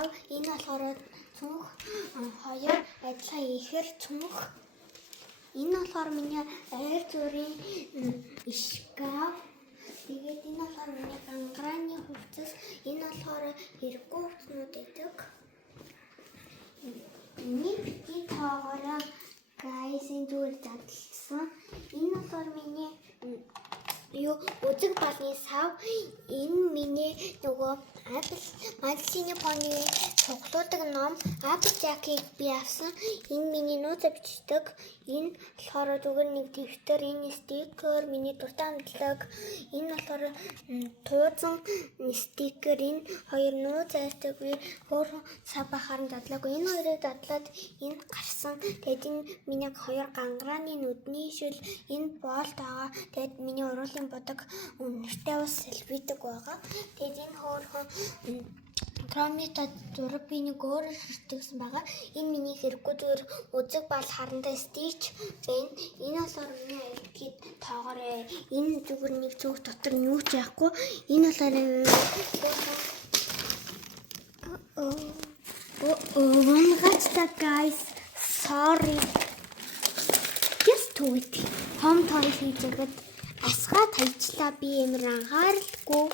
сав. Энэ болохоор цүнх хоёр адилхан ихэр цүнх. Энэ болохоор миний айр зүрийн шкаф. Тэгээд энэ болохоор миний гангарааны хувцас. Энэ болохоор хэрэггүй хувцнууд гэдэг. Миний бити тоогоороо guys энэ зүгээр задлсан. Энэ болохоор миний үзэг балны сав. Энэ миний нөгөө Мадлины поны цуглуудаг ном Apple Jack-ийг би авсан. Энэ миний нууцаа бичдэг. Энэ болохоор зүгээр нэг дэвтэр, энэ стикер, миний дуртай амтлаг. Энэ болохоор туузан стикер, энэ хоёр нууцаа авдаг. Би өөр цаг бахаар нь задлаагүй. Энэ хоёрыг задлаад энэ гарсан. Тэгээд энэ миний хоёр гангарааны нүдний шил, энэ болт байгаа. Тэгээд миний уруулын бодог нэртэй ус селфидэг байгаа. Тэгээд энэ хөөрхөн Тромита зураг би нэг өөр ширтэгсэн байгаа. Энэ миний хэрэггүй зүгээр үзэг бал харантай стич байна. Энэ болохоор миний айлтгийд тоогоорой. Энэ зүгээр нэг зүг дотор нь юу ч яахгүй. Энэ болохоор вангацта guys. Sorry. Just do it. Хом той хийжгээд асгаа тайчлаа би ямар анхааралгүй.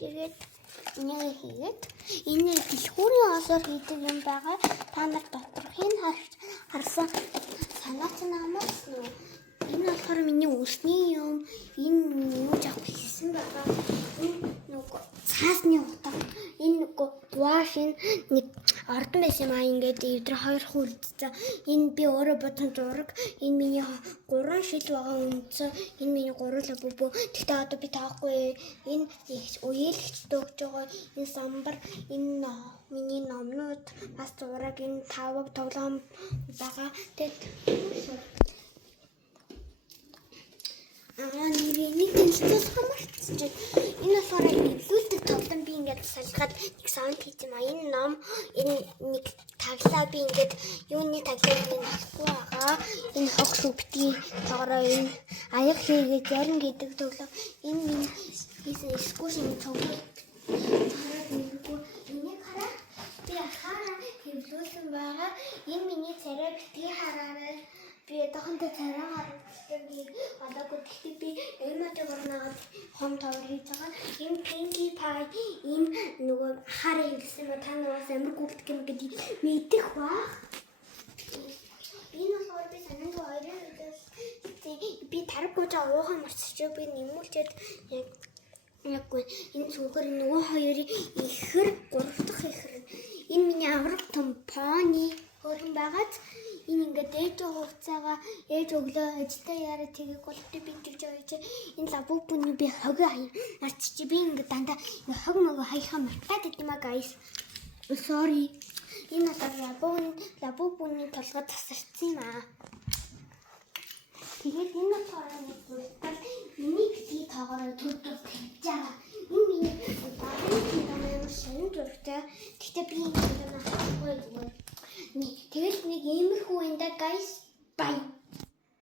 Тэгээд энийг хийгээд энэ дэлгүүрийн осоор хийдэг юм байгаа. Та нар доторхыг харсан санаач намаас нөө. Энэ болохоор миний өсний юм. Энэ юу жаах хийсэн байгаа. Энэ нөгөө цаасны утга. Энэ нөгөө wash нэг ордон байсан юм аа. Ингээд эвдэр хоёр хүлдсэн. Энэ би өөрөө бодсон зураг. Энэ миний 3 шил байгаа үнцэн. Энэ миний 3 лабубо. Тэгтээ одоо би таахгүй. Энэ үеэлэгчтэй өгч байгаа. Энэ самбар. Энэ миний номнууд бас зураг. Энэ 5 тоглоом байгаа. Тэгээд нэг тэнцээс хамаарч. Энэ болохоор эвлүүлдэг тоглоом би ингээд салхаад нэг саунд хийж юм аа. Энэ ном энэ нэг таглаа би ингээд юуны таглааг нь авахгүй байгаа. Энэ хог шүбтгий тоогоороо энэ аяг хийгээд ярин гэдэг тоглоом. Энэ миний хийсэн скушин тоглоом. Энийг хараа. Би хараа эвлүүлсэн байгаа. Энэ миний царай битгий хараарай. Би одоохондоо царай харагддаг би одоогүй гэхдээ би эмээтэйгээр нагаад хом тавар хийж байгаа. Энэ Pinkie Pie энэ нөгөө хараа хэлсэн ба та нараас амар гүйлдэг юм гэдэг мэдэх баа. Энэ болохоор би санаанд хоёрын видеос би таргууж уухан марцч би нэмүүлчихэд яггүй энэ зүгээр нөгөө хоёрын ихэр 3 дахь ихэр энэ миний авраг том пони хөрөн байгаад энэ ингээд ээж хугацаага ээж өглөө ээжтэй яриа тгийг бол би ингэж ойж энэ лабубуны би хог марччих би ингээд дандаа хог мого хаяхаа мартаад идэм аа guys. Sorry. Энэ лабубуны толгой тасарсан юм аа. Тэгээд энэ болохоор нэг